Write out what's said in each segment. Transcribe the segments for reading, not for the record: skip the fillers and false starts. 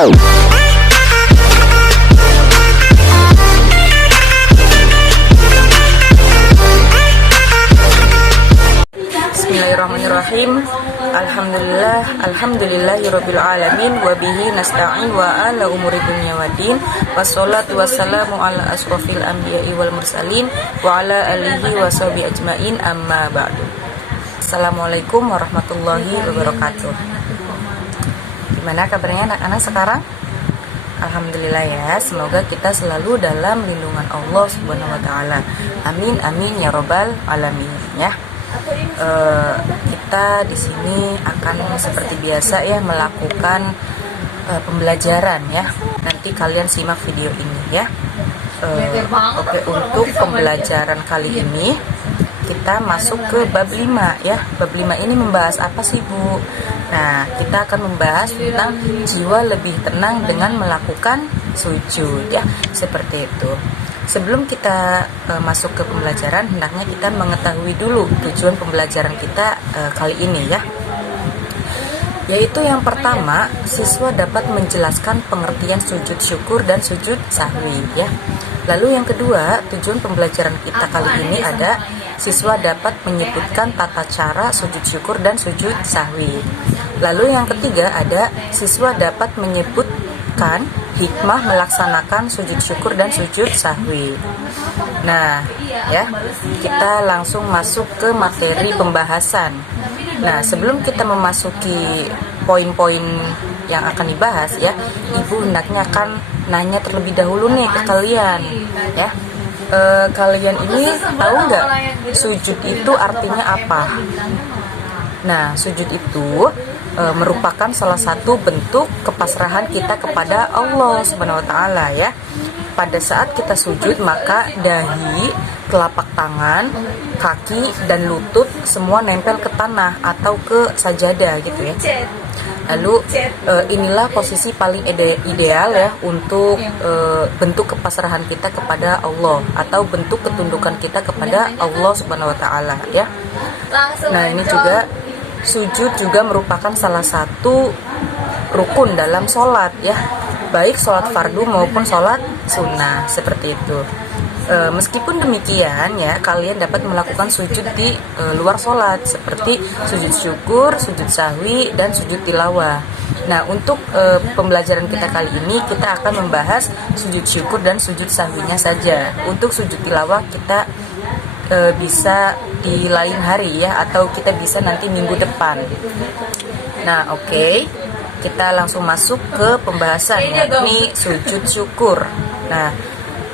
Bismillahirrahmanirrahim. Alhamdulillahirabbil alamin wa bihi nasta'in wa ala umuri dunya waddin. Wassalatu wassalamu ala asrofil anbiya'i wal mursalin wa ala alihi wa sahbihi ajmain, amma ba'du. Assalamualaikum warahmatullahi wabarakatuh. Gimana kabarnya anak-anak sekarang? Alhamdulillah ya, semoga kita selalu dalam lindungan Allah Subhanahu wa taala. Amin amin ya robbal alamin ya. Kita di sini akan seperti biasa ya melakukan pembelajaran ya. Nanti kalian simak video ini ya. Oke, untuk pembelajaran kali ini kita masuk ke bab 5 ya. Bab 5 ini membahas apa sih, Bu? Nah, kita akan membahas tentang jiwa lebih tenang dengan melakukan sujud ya. Seperti itu. Sebelum kita masuk ke pembelajaran, hendaknya kita mengetahui dulu tujuan pembelajaran kita kali ini ya. Yaitu yang pertama, siswa dapat menjelaskan pengertian sujud syukur dan sujud sahwi ya. Lalu yang kedua, tujuan pembelajaran kita kali ini ada siswa dapat menyebutkan tata cara sujud syukur dan sujud sahwi. Lalu yang ketiga ada siswa dapat menyebutkan hikmah melaksanakan sujud syukur dan sujud sahwi. Nah, ya, kita langsung masuk ke materi pembahasan. Nah, sebelum kita memasuki poin-poin yang akan dibahas ya, Ibu hendaknya akan nanya terlebih dahulu nih ke kalian, ya. Kalian ini tahu nggak sujud itu artinya apa? Nah, sujud itu merupakan salah satu bentuk kepasrahan kita kepada Allah Subhanahu wa taala ya. Pada saat kita sujud maka dahi, telapak tangan, kaki dan lutut semua nempel ke tanah atau ke sajadah gitu ya. Lalu inilah posisi paling ideal ya untuk bentuk kepasrahan kita kepada Allah atau bentuk ketundukan kita kepada Allah Subhanahu wa taala ya. Nah, ini juga sujud juga merupakan salah satu rukun dalam sholat ya, baik sholat fardu maupun sholat sunnah seperti itu. Meskipun demikian ya, kalian dapat melakukan sujud di luar sholat seperti sujud syukur, sujud sahwi, dan sujud tilawah. Nah, untuk pembelajaran kita kali ini kita akan membahas sujud syukur dan sujud sahwinya saja. Untuk sujud tilawah kita bisa di lain hari ya, atau kita bisa nanti minggu depan. Nah, oke. Kita langsung masuk ke pembahasan yakni sujud syukur. Nah,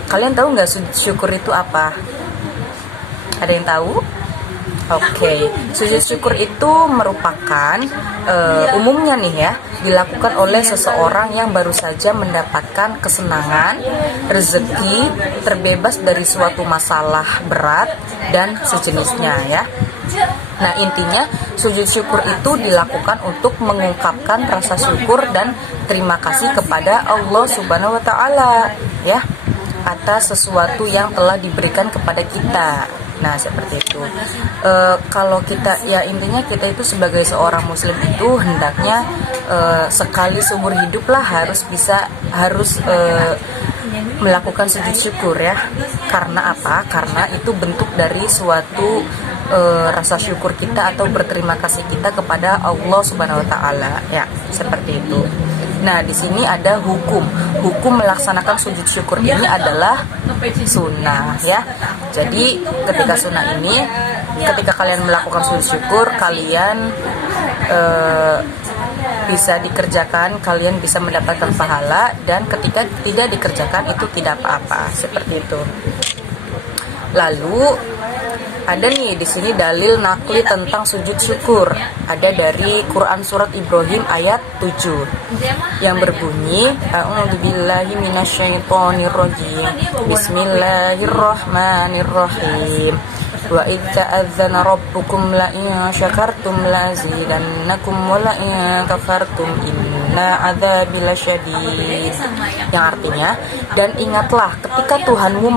kalian tahu nggak sujud syukur itu apa? Ada yang tahu? Oke, sujud syukur itu merupakan umumnya nih ya, dilakukan oleh seseorang yang baru saja mendapatkan kesenangan, rezeki, terbebas dari suatu masalah berat dan sejenisnya ya. Nah, intinya sujud syukur itu dilakukan untuk mengungkapkan rasa syukur dan terima kasih kepada Allah Subhanahu wa taala ya, atas sesuatu yang telah diberikan kepada kita. Nah, seperti itu. Kalau kita ya, intinya kita itu sebagai seorang muslim itu hendaknya sekali seumur hidup lah harus melakukan sujud syukur ya. Karena apa? Karena itu bentuk dari suatu rasa syukur kita atau berterima kasih kita kepada Allah Subhanahu wa taala ya, seperti itu. Nah, di sini ada hukum melaksanakan sujud syukur ini adalah sunnah ya. Jadi ketika sunnah ini, ketika kalian melakukan sujud syukur, kalian bisa dikerjakan, kalian bisa mendapatkan pahala, dan ketika tidak dikerjakan itu tidak apa-apa, seperti itu. Lalu ada nih di sini dalil nakli tentang sujud syukur. Ada dari Quran surat Ibrahim ayat 7 yang berbunyi, A'udzubillahi minasyaitonirrajim. Bismillahirrahmanirrahim. Wa idza adzana rabbukum la in syakartum la azidannakum wa la in kafartum inna adzabi lasyadid. Yang artinya, dan ingatlah ketika Tuhanmu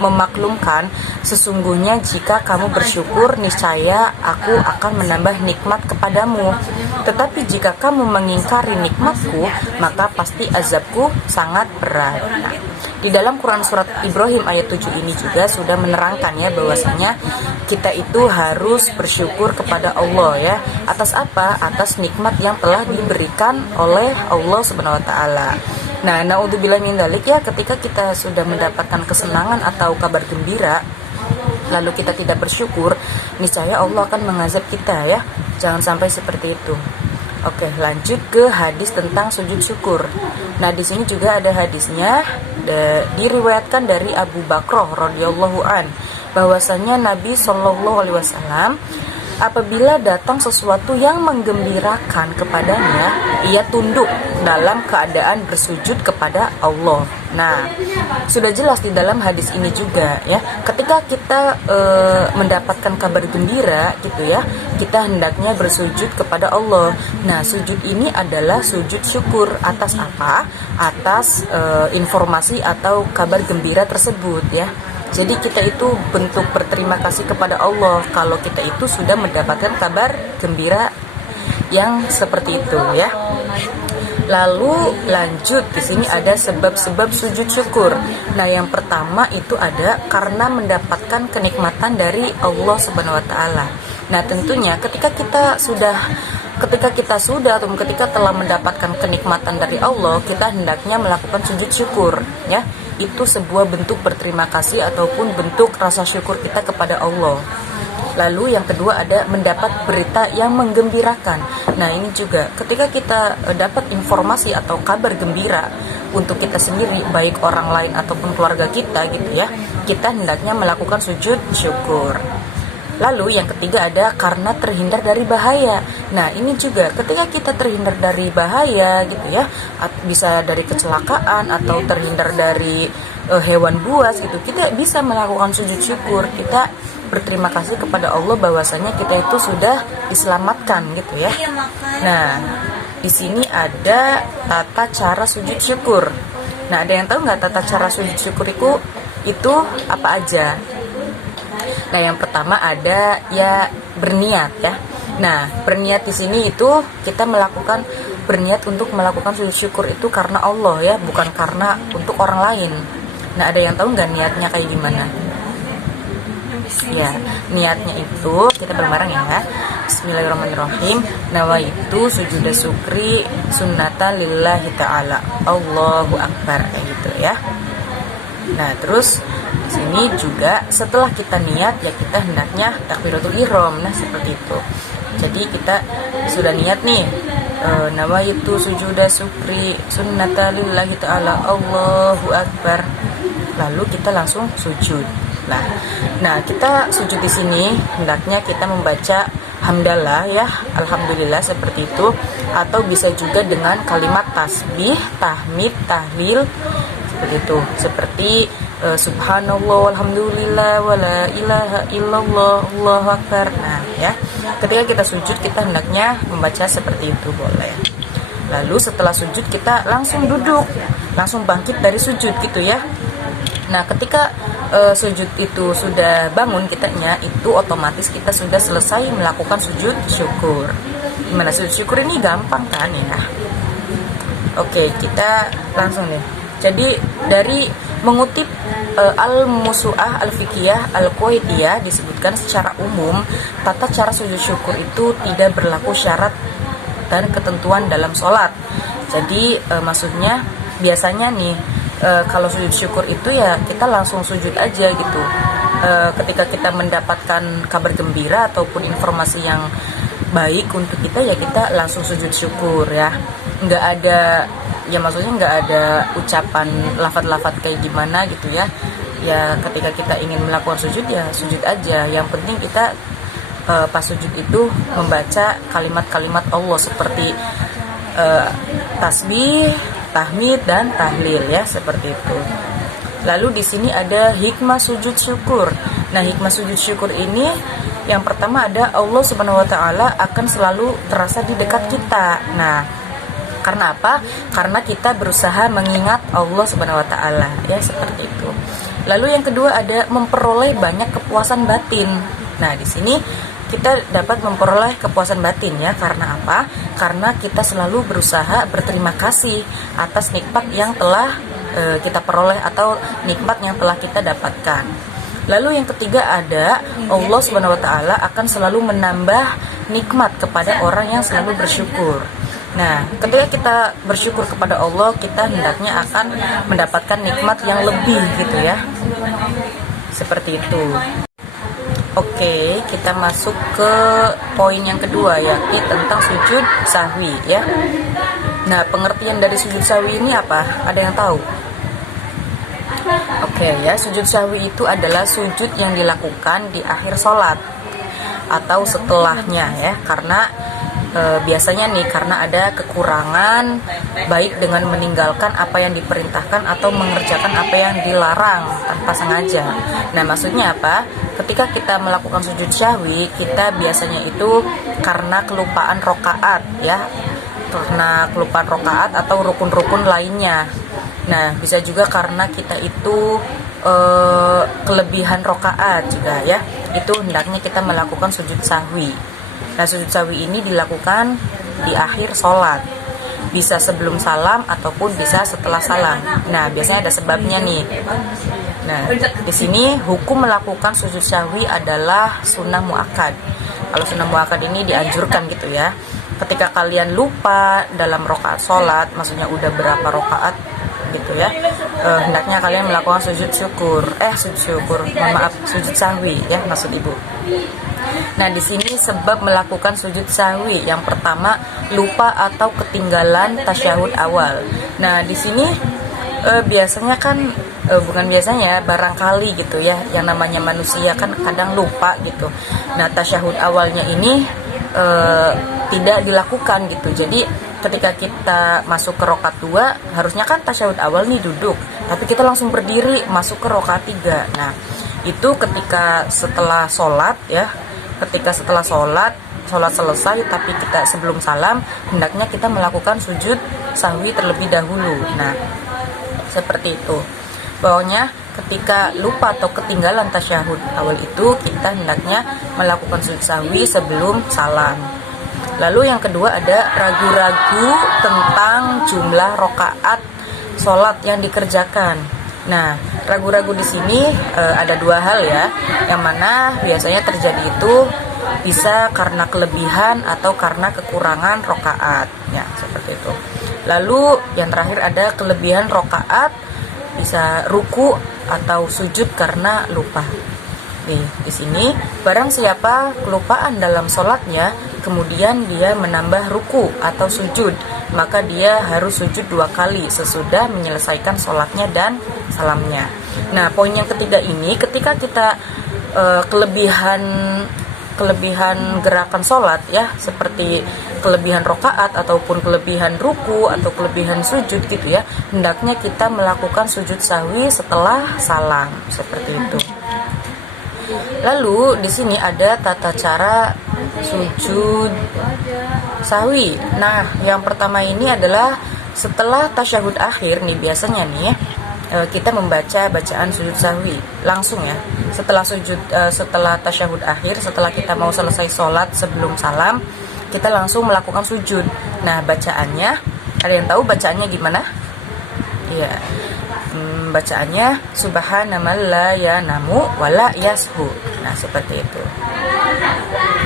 memaklumkan, sesungguhnya jika kamu bersyukur niscaya aku akan menambah nikmat kepadamu, Tetapi jika kamu mengingkari nikmatku, maka pasti azabku sangat berat. Nah, di dalam Quran surat Ibrahim ayat 7 ini juga sudah menerangkan ya bahwasanya kita itu harus bersyukur kepada Allah ya. Atas apa? Atas nikmat yang telah diberikan oleh Allah Subhanahu wa taala. Nah, naudzubillah min dzalik ya, ketika kita sudah mendapatkan kesenangan atau kabar gembira lalu kita tidak bersyukur, niscaya Allah akan mengazab kita ya. Jangan sampai seperti itu. Oke, lanjut ke hadis tentang sujud syukur. Nah, di sini juga ada hadisnya, diriwayatkan dari Abu Bakrah radhiyallahu an, bahwasanya Nabi Shallallahu alaihi wasallam apabila datang sesuatu yang menggembirakan kepadanya, ia tunduk dalam keadaan bersujud kepada Allah. Nah, sudah jelas di dalam hadis ini juga ya, ketika kita mendapatkan kabar gembira gitu ya, kita hendaknya bersujud kepada Allah. Nah, sujud ini adalah sujud syukur atas apa? Atas informasi atau kabar gembira tersebut ya. Jadi kita itu bentuk berterima kasih kepada Allah kalau kita itu sudah mendapatkan kabar gembira yang seperti itu ya. Lalu lanjut, di sini ada sebab-sebab sujud syukur. Nah, yang pertama itu ada karena mendapatkan kenikmatan dari Allah Subhanahu wa taala. Nah, tentunya ketika kita telah mendapatkan kenikmatan dari Allah, kita hendaknya melakukan sujud syukur ya. Itu sebuah bentuk berterima kasih ataupun bentuk rasa syukur kita kepada Allah. Lalu yang kedua ada mendapat berita yang menggembirakan. Nah, ini juga ketika kita dapat informasi atau kabar gembira untuk kita sendiri, baik orang lain ataupun keluarga kita gitu ya, kita hendaknya melakukan sujud syukur. Lalu yang ketiga ada karena terhindar dari bahaya. Nah, ini juga ketika kita terhindar dari bahaya gitu ya, bisa dari kecelakaan atau terhindar dari hewan buas gitu, kita bisa melakukan sujud syukur. Kita berterima kasih kepada Allah bahwasanya kita itu sudah diselamatkan gitu ya. Nah, di sini ada tata cara sujud syukur. Nah, ada yang tahu nggak tata cara sujud syukur itu apa aja? Nah, yang pertama ada ya berniat ya. Nah, berniat di sini itu kita berniat untuk melakukan sujud syukur itu karena Allah ya, bukan karena untuk orang lain. Nah, ada yang tahu nggak niatnya kayak gimana? Ya, niatnya itu kita bareng-bareng ya. Bismillahirrahmanirrahim. Nawaitu sujuda syukri sunnata lillahi ta'ala. Allahu akbar kayak gitu ya. Nah, terus sini juga setelah kita niat ya kita hendaknya takbiratul ihram. Nah, seperti itu. Jadi kita sudah niat nih, nawaitu sujuda syukri sunnata lillahi ta'ala Allahu akbar. Lalu kita langsung sujud. Nah, kita sujud di sini hendaknya kita membaca hamdalah ya, alhamdulillah seperti itu, atau bisa juga dengan kalimat tasbih, tahmid, tahlil seperti itu. Seperti subhanallah walhamdulillah wala ilaha illallah Allahu akbar. Nah, ya. Ketika kita sujud kita hendaknya membaca seperti itu boleh. Lalu setelah sujud kita langsung duduk, langsung bangkit dari sujud gitu ya. Nah, ketika sujud itu sudah bangun kitanya, itu otomatis kita sudah selesai melakukan sujud syukur. Gimana sujud syukur ini gampang kan ya? Oke, kita langsung nih. Jadi dari mengutip Al-Musu'ah Al-Fiqhiyah Al-Kuwaitiyah disebutkan secara umum tata cara sujud syukur itu tidak berlaku syarat dan ketentuan dalam sholat. Jadi maksudnya biasanya nih kalau sujud syukur itu ya kita langsung sujud aja gitu. Ketika kita mendapatkan kabar gembira ataupun informasi yang baik untuk kita ya kita langsung sujud syukur ya. Nggak ada, ya maksudnya nggak ada ucapan lafaz-lafaz kayak gimana gitu ya. Ya ketika kita ingin melakukan sujud ya sujud aja. Yang penting kita pas sujud itu membaca kalimat-kalimat Allah seperti tasbih, tahmid dan tahlil ya, seperti itu. Lalu di sini ada hikmah sujud syukur. Nah, hikmah sujud syukur ini yang pertama ada Allah Subhanahu wa taala akan selalu terasa di dekat kita. Nah, karena apa? Karena kita berusaha mengingat Allah Subhanahu wa taala ya, seperti itu. Lalu yang kedua ada memperoleh banyak kepuasan batin. Nah, di sini kita dapat memperoleh kepuasan batin ya. Karena apa? Karena kita selalu berusaha berterima kasih atas nikmat yang telah kita peroleh atau nikmat yang telah kita dapatkan. Lalu yang ketiga ada Allah Subhanahu wa taala akan selalu menambah nikmat kepada orang yang selalu bersyukur. Nah, ketika kita bersyukur kepada Allah, kita hendaknya akan mendapatkan nikmat yang lebih gitu ya. Seperti itu. Oke, kita masuk ke poin yang kedua, yakni tentang sujud sahwi ya. Nah, pengertian dari sujud sahwi ini apa? Ada yang tahu? Oke ya, sujud sahwi itu adalah sujud yang dilakukan di akhir sholat atau setelahnya ya. Karena biasanya nih, karena ada kekurangan baik dengan meninggalkan apa yang diperintahkan atau mengerjakan apa yang dilarang tanpa sengaja. Nah, maksudnya apa? Ketika kita melakukan sujud sahwi, kita biasanya itu karena kelupaan rokaat ya, karena kelupaan rokaat atau rukun-rukun lainnya. Nah, bisa juga karena kita itu kelebihan rokaat juga ya. Itu hendaknya kita melakukan sujud sahwi. Nah, sujud sahwi ini dilakukan di akhir sholat, bisa sebelum salam ataupun bisa setelah salam. Nah, biasanya ada sebabnya nih. Nah, di sini hukum melakukan sujud sahwi adalah sunnah muakkad. Kalau sunnah muakkad ini dianjurkan gitu ya. Ketika kalian lupa dalam rokaat sholat, maksudnya udah berapa rokaat gitu ya, hendaknya kalian melakukan sujud sahwi ya, maksud ibu. Nah, di sini sebab melakukan sujud sahwi yang pertama, lupa atau ketinggalan tasyahud awal. Nah, di sini biasanya kan bukan biasanya, barangkali gitu ya, yang namanya manusia kan kadang lupa gitu. Nah, tasyahud awalnya ini tidak dilakukan gitu. Jadi ketika kita masuk ke rokaat 2, harusnya kan tasyahud awal nih duduk, tapi kita langsung berdiri masuk ke rokaat 3. Nah, itu ketika setelah sholat ya, ketika setelah sholat selesai tapi kita sebelum salam, hendaknya kita melakukan sujud sahwi terlebih dahulu. Nah, seperti itu. Pokoknya ketika lupa atau ketinggalan tasyahud awal itu, kita hendaknya melakukan sujud sahwi sebelum salam. Lalu yang kedua ada ragu-ragu tentang jumlah rokaat sholat yang dikerjakan. Nah, ragu-ragu di sini ada dua hal ya, yang mana biasanya terjadi itu bisa karena kelebihan atau karena kekurangan rokaat, ya seperti itu. Lalu yang terakhir ada kelebihan rokaat, bisa ruku atau sujud karena lupa. Nih, di sini barang siapa kelupaan dalam sholatnya, kemudian dia menambah ruku atau sujud, maka dia harus sujud 2 kali sesudah menyelesaikan sholatnya dan salamnya. Nah, poin yang ketiga ini, ketika kita kelebihan gerakan sholat ya, seperti kelebihan rokaat ataupun kelebihan ruku atau kelebihan sujud gitu ya, hendaknya kita melakukan sujud sahwi setelah salam, seperti itu. Lalu di sini ada tata cara sujud sahwi. Nah, yang pertama ini adalah setelah tasyahud akhir nih, biasanya nih kita membaca bacaan sujud sahwi langsung ya. Setelah tasyahud akhir, setelah kita mau selesai sholat sebelum salam, kita langsung melakukan sujud. Nah, bacaannya, ada yang tahu bacaannya gimana? Iya. Bacaannya subhanaman la yanamu wala yashu. Nah, seperti itu.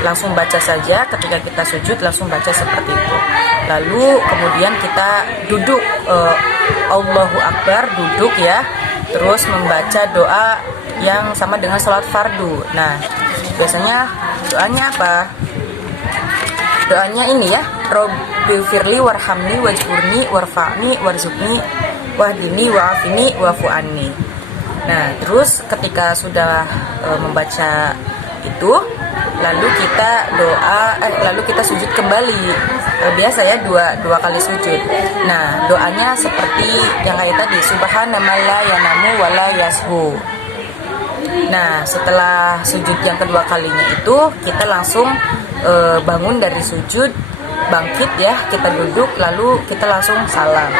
Langsung baca saja ketika kita sujud, langsung baca seperti itu. Lalu kemudian kita duduk, Allahu Akbar, duduk ya. Terus membaca doa yang sama dengan sholat fardu. Nah, biasanya doanya apa? Doanya ini ya, Rabbi firli warhamni wajburni warfa'ni warzukni wahdini wa'afini wa'fu'anni. Nah, terus ketika sudah membaca itu, lalu kita sujud kembali. Biasa ya, dua kali sujud. Nah, doanya seperti yang kayak tadi, subhanaman la yanamu wala yashu. Nah, setelah sujud yang kedua kalinya itu, kita langsung bangun dari sujud, bangkit ya, kita duduk, lalu kita langsung salam.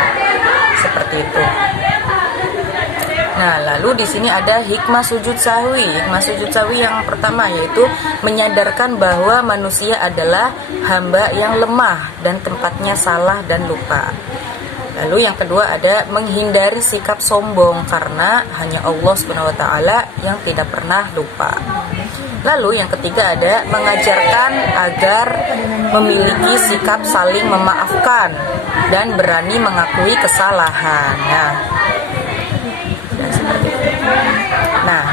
Seperti itu. Nah, lalu di sini ada hikmah sujud sahwi. Hikmah sujud sahwi yang pertama yaitu menyadarkan bahwa manusia adalah hamba yang lemah dan tempatnya salah dan lupa. Lalu yang kedua ada menghindari sikap sombong karena hanya Allah SWT yang tidak pernah lupa. Lalu yang ketiga ada mengajarkan agar memiliki sikap saling memaafkan dan berani mengakui kesalahan. Nah,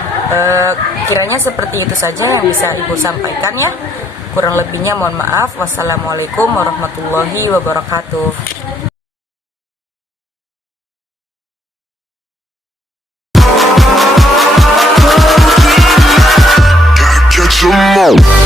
kiranya seperti itu saja yang bisa Ibu sampaikan ya. Kurang lebihnya mohon maaf. Wassalamualaikum warahmatullahi wabarakatuh. Catch 'em all.